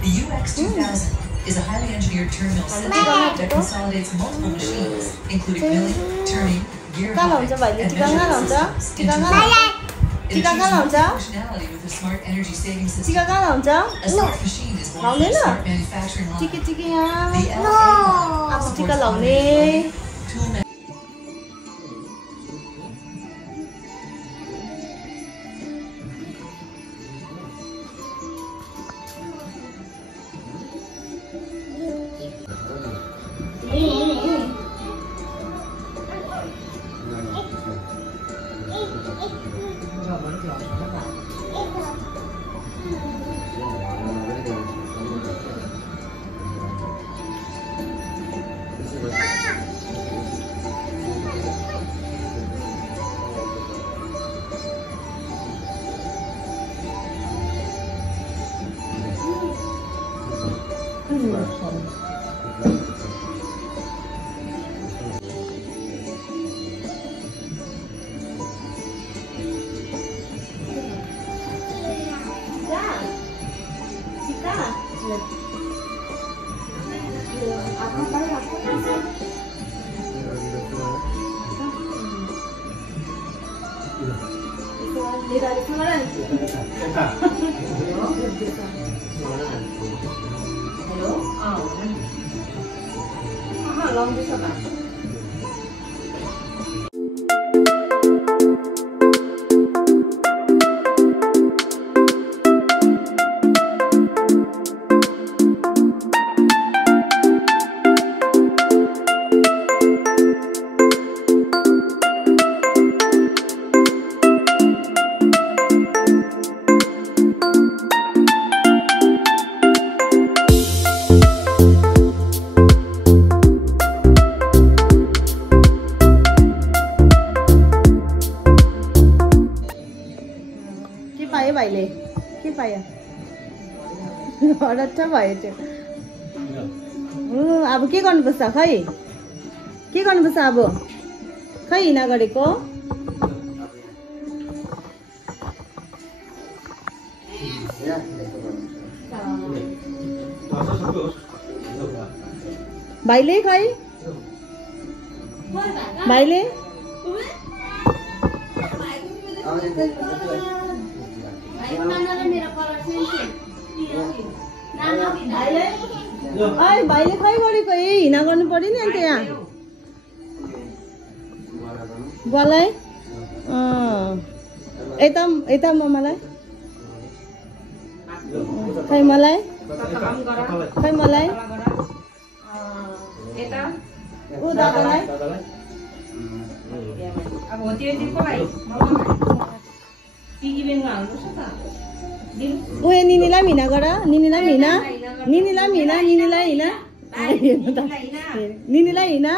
The UX2000 is a highly engineered terminal system that consolidates multiple machines, including milling, turning, gear high, and measuring systems into one. It achieves functionality with a smart energy saving system. A smart machine is born from a smart manufacturing line. The LA supports automated tool manufacturing. अब के गर्नुपर्छ खै के गर्नुपर्छ अब खै हिना गरेको भाइले खै भाइले भाइले खै गरेको हिना गर्नु पर्यो नि अन्त यहाँ बुवालाई यता मम्मालाई खै मलाई ऊ दादालाई उयो निनीलाई हिना गर निनीलाई हिना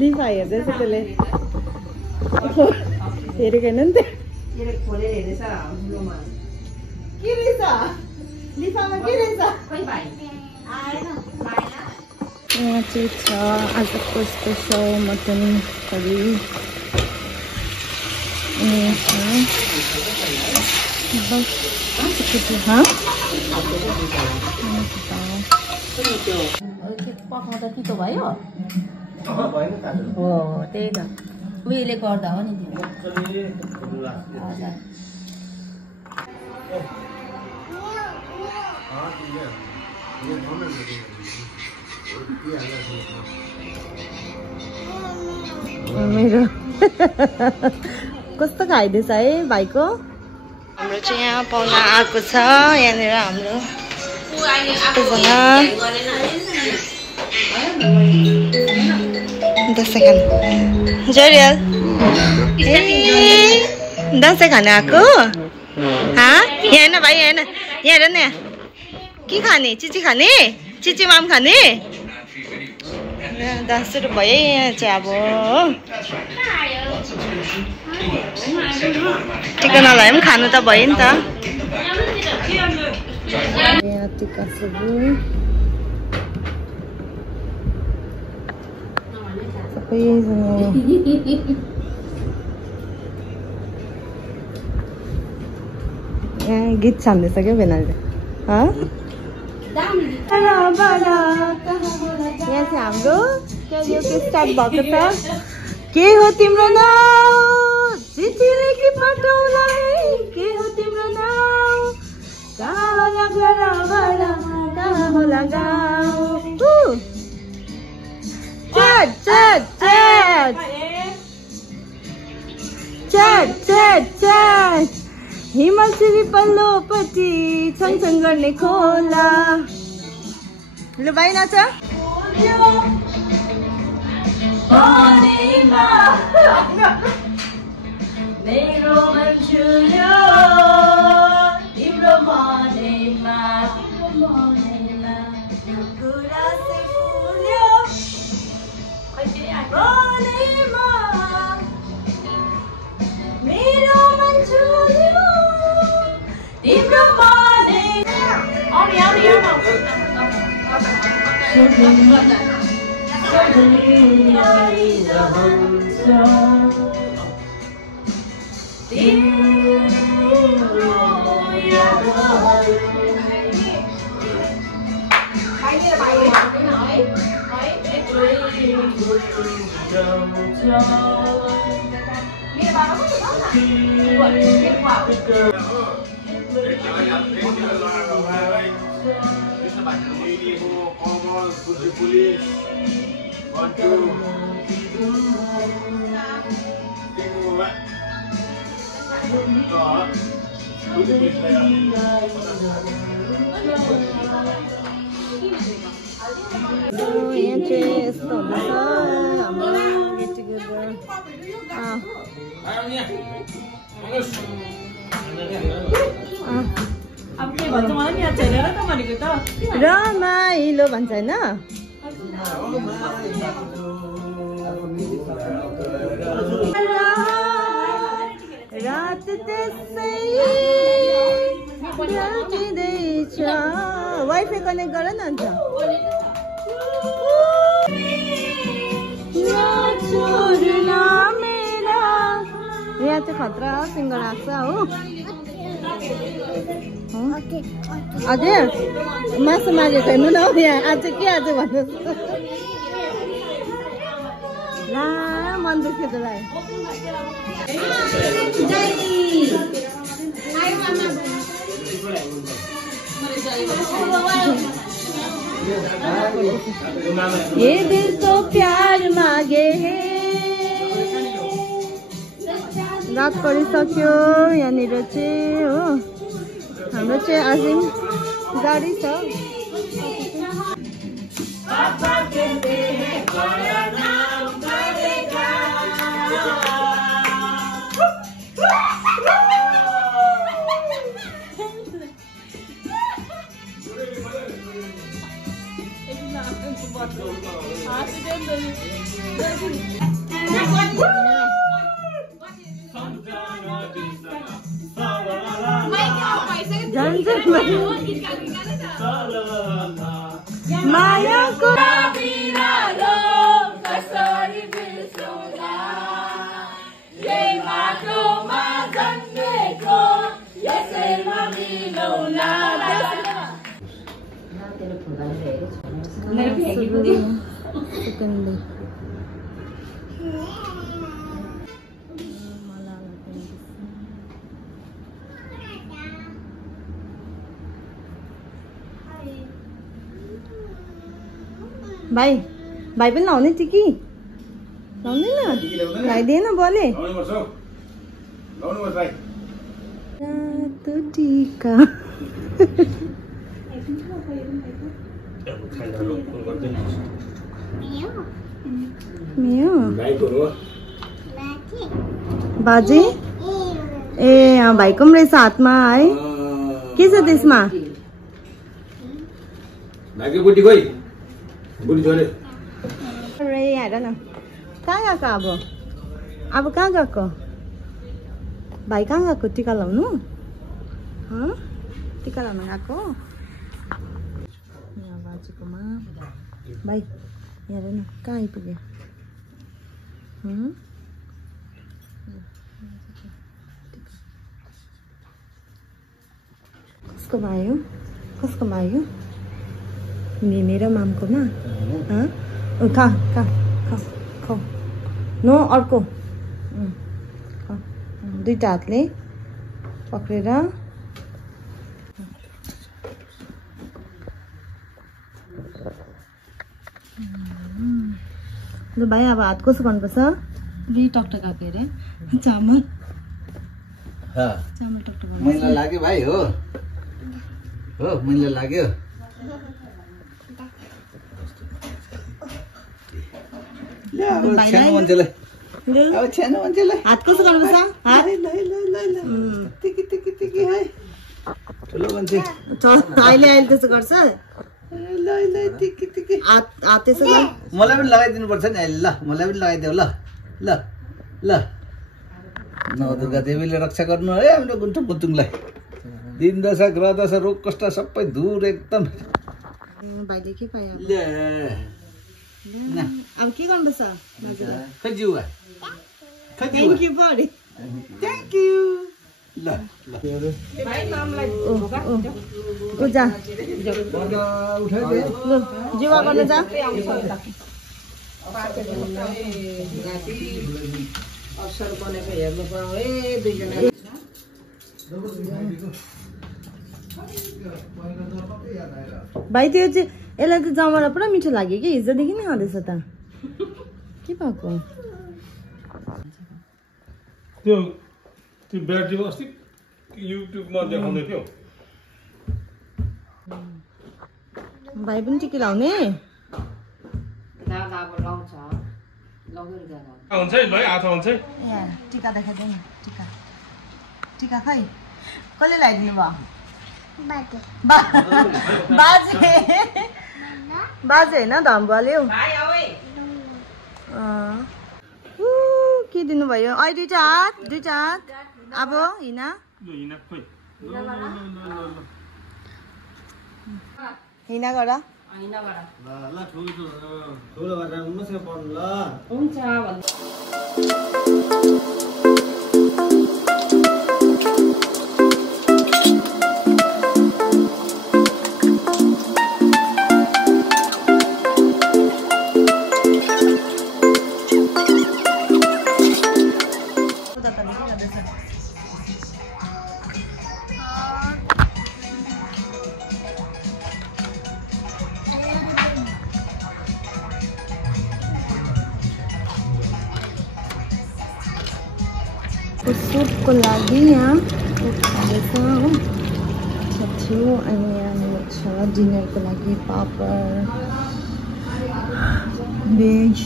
लिफा हेर्दैछ त्यसले हेरेको हेर्नु नि के रहेछ लिफामा के रहेछ यहाँ चाहिँ छ आजको स्पेसल मटन करी पकाउँदा तितो भयो हो त्यही त उयोले गर्दा हो नि मेरो कस्तो खाइदिएछ है भाइको हाम्रो चाहिँ यहाँ पाहुना आएको छ यहाँनिर हाम्रो दस सेकेन्ड जरियल दसैँ खान आएको यहाँ हेर्न भाइ हेर्न यहाँ हेर न के खाने चिची खाने चिची माम खाने 10 रुपैयाँ यहाँ चाहिँ अब टिकनलाई पनि खानु त भयो नि त यहाँ टिका सुरु सबैजना गीत छान्दैछ क्या बेनाले यहाँ चाहिँ हाम्रो क्यारियोके स्टार्ट भएको छ के हो तिम्रो नाम चिठी लेखी पठाउला के हो तिम्रो नाम कहाँ होला घर वाला कहाँ होला गाउँ चट चट चट चट चट चट हिमाल सिरी पल्लोपट्टि छङछङ गर्ने खोला ल भाइ नाच मेरो मन छुल्यो तिम्रो मनेमा गुलासे फुल्यो मनेमा मेरो मन छुल्यो तिम्रो मनेमा रमाइलो भन्छ होइन रात त्यसै ढल्किँदैछ वाइफाई कनेक्ट गर न अन्त यहाँ चाहिँ खतरा सिङ्गर आएको छ हो हजुर मासु मारेको हेर्नु न यहाँ आज के आज भन्नुहोस् ला मन दुख्यो त्यसलाई ये दिल तो प्यार मागे रात परिसक्यो यहाँनिर चाहिँ हो हाम्रो चाहिँ आजिम गाडी छ मायाको बिरालो कसरी बिर्सौँला यही माटोमा जन्मेको यसैमा मिलौँला भाइ भाइ पनि लाउने थियो कि लाउँदैन लगाइदिएन बोले टिका बाजे ए भाइको पनि रहेछ हातमा है के छ त्यसमा हेर न कहाँ गएको अब कहाँ गएको भाइ कहाँ गएको टिका लाउनु टिका लाउनु गएको बाजेकोमा भाइ हेर न कहाँ आइपुग्यो कसको भयो मेरो मामकोमा खा नो अर्को दुईटा हातले पक्रेर भाइ अब हात कसो गर्नुपर्छ टकटकाएको अरे चामल टकटक मैला लाग्यो भाइ हो मैला लाग्यो सानो मान्छेलाई हात कसो गर्नुपर्छ ठुलो मान्छे अहिले त्यसो गर्छ हात त्यसो मलाई पनि लगाइदिनु पर्छ नि अहिले ल मलाई पनि लगाइदेऊ ल ल ल नौ दुर्गा देवीले रक्षा गर्नु है हाम्रो गुन्टु बुतुङलाई दिन दशा ग्रह दशा रोग कष्ट सबै दूर एकदम भाइले के पायो ल अब के गर्नुपर्छ खजिउवा thank you buddy thank you ल ल ओ जा उठाइदे ल जीवा गर्न जा अवसर बनेको हेर्नु पाऊ है दुईजना भाइ त्यो चाहिँ यसलाई त जमरा पुरा मिठो लाग्यो कि हिजोदेखि नै खाँदैछ त के भएको त्यो ब्याट्री अस्ति युट्युबमा देखाउँदै थियो भाइ पनि टिका लाउने हुन्छ है भाइ आथा हुन्छ है टिका देखाइदियो नि टिका खै कसले लगाइदिनु भयो बाजे होइन धम्बुवाले हौ के दिनुभयो अहिले दुईटा हात अब हिना हिना गर सुपको लागि यहाँ खाँदैछ हो छ्याछु अनि यहाँ छ डिनरको लागि पापड भेज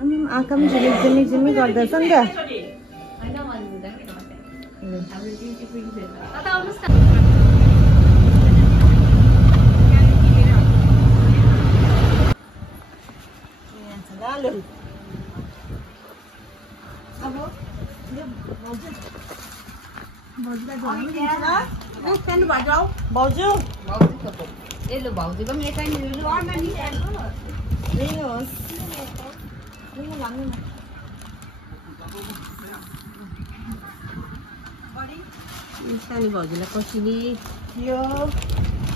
अनि आँखा पनि झिमिक गर्दैछ नि त भाउजू भाउजूको पनि यता लिनुहोस् सानो भाउजूलाई कसिनी यो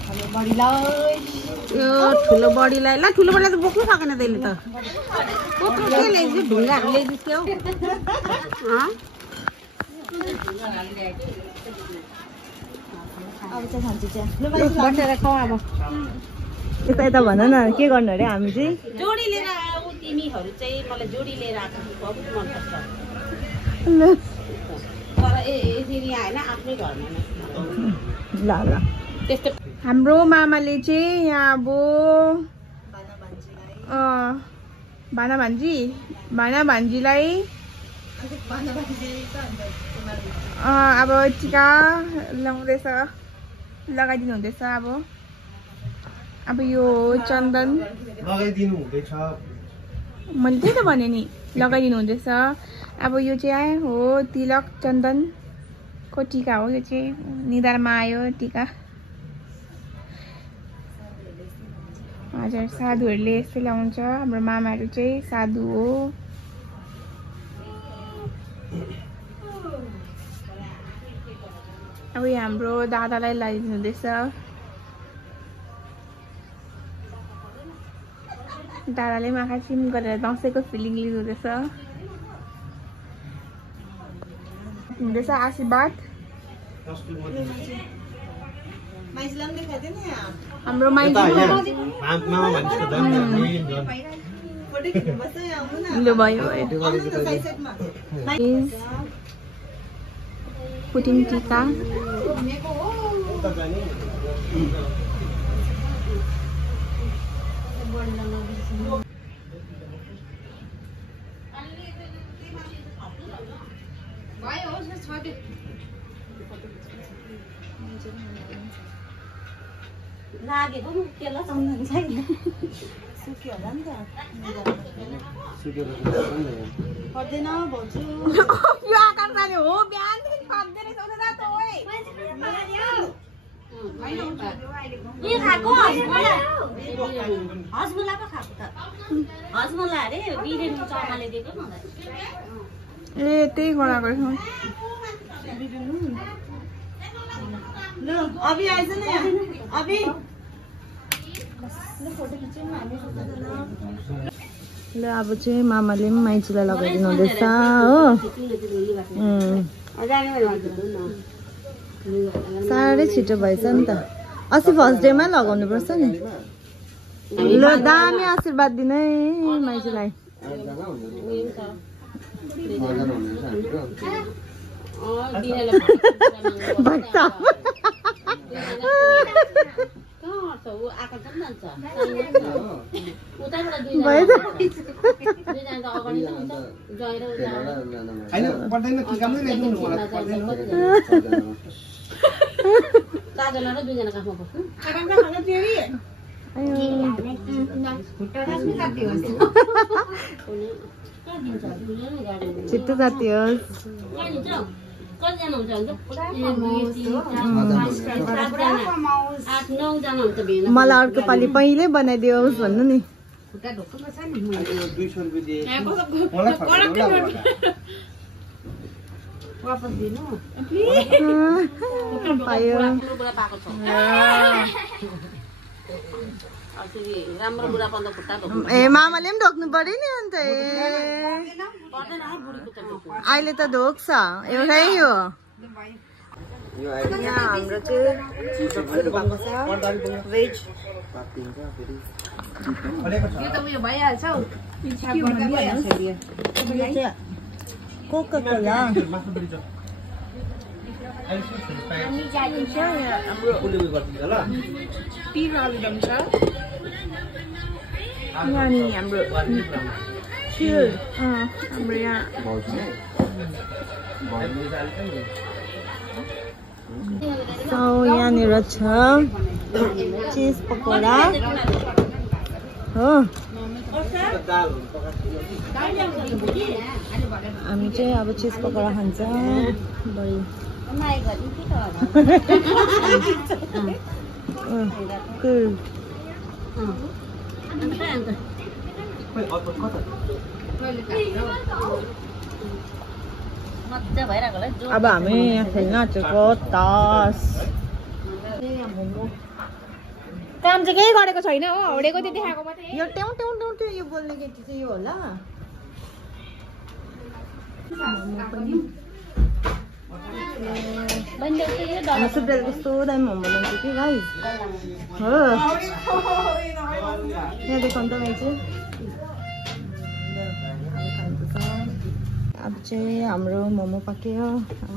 ठुलो बडीलाई ल ठुलो बडीलाई त बोक्नु सकेन त्यसले त बोक्नु के ल्याइदियो ढुङ्गाहरू ल्याइदियो अब चाहिँ खान्छु चाहिँ बसेर खाऊ अब यता यता भन न के गर्नु अरे हामी चाहिँ जोडी लिएर आऊ तिमीहरू चाहिँ मलाई जोडी लिएर आएको बहुत मनपर्छ तर यसरी आएन आफ्नै घरमा ल ल हाम्रो मामाले चाहिँ यहाँ अब भाना भान्जीलाई अब टिका लगाइदिनु हुँदैछ। अब यो चन्दन लगाइदिनु हुँदैछ, मैले त्यही त भने नि लगाइदिनु हुँदैछ। अब यो चाहिँ हो तिलक चन्दनको टिका हो। यो चाहिँ निधारमा आयो टिका। हजुर साधुहरूले यस्तै लाउँछ। हाम्रो मामाहरू चाहिँ साधु हो। अब यो हाम्रो दादालाई लगाइदिनु हुँदैछ। दादाले आँखा चिम गरेर दसैँको फिलिङ लिनुहुँदैछ। हुँदैछ आशीर्वाद। हाम्रो पुटिङ टिका लागेको के ल चन्दन छैन सुक्यो होला नि त पर्दैन भन्छु यो आकांक्षाले हो बिहानदेखि पाक्दै रहेछ उता जात ओइ के खाको हजमुला पो खाको त हजमुला अरे बिरेन चमाले दिएको न ए त्यही गराको रहेछ ल अभि आइज न यहाँ अभि ल अब चाहिँ मामाले पनि माइतीलाई लगाइदिनु हुँदैछ हो। साह्रै छिटो भएछ नि त। अस्ति फर्स्ट डेमा लगाउनु पर्छ नि। ल दामी आशीर्वाद दिनु है माइतीलाई। छिट्टो जाती होस्। मलाई अर्को पालि पहिले बनाइदियोस् भन्नु नि। ए मामाले पनि ढोक्नु पर्यो नि अन्त। अहिले त ढोक्छ एउटै हो। यहाँ हाम्रो चाहिँ भेज कोका कोला यहाँ नि हाम्रो हाम्रो यहाँ यहाँनिर छ चिज पकौडा हो। हामी चाहिँ अब चिज पकौडा खान्छ बढी। अब हामी यहाँ खेल्न आँटेको तास। काम चाहिँ केही गरेको छैन हो, हौडेको त्यो देखाएको मात्रै। यो ट्याउ ट्याउ ट्याउ ट्याउ यो बोल्ने केटी चाहिँ यो होला। सुब्रेल कस्तो दामी मोमो बनाउँछ कि गाइस हो। यहाँ देखाउनु त माइती अब चाहिँ हाम्रो मोमो पाक्यो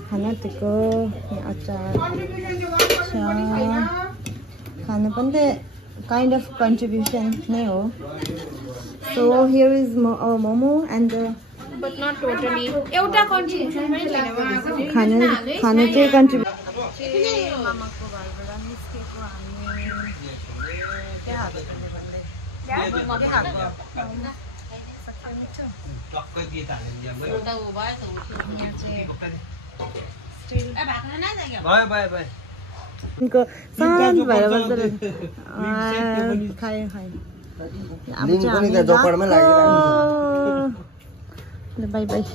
खाना दिएको अचार खाना पनि त काइन्ड अफ कन्ट्रिब्युसन नै हो so here is our momo and but not totally एउटा कन्ट्रिब्युसन पनि छैन खाना चाहिँ कन्ट्रिब्युसन मामाको घरबाट निस्केको हामी त्यहाँ शान्त भएर खायो बाई बाई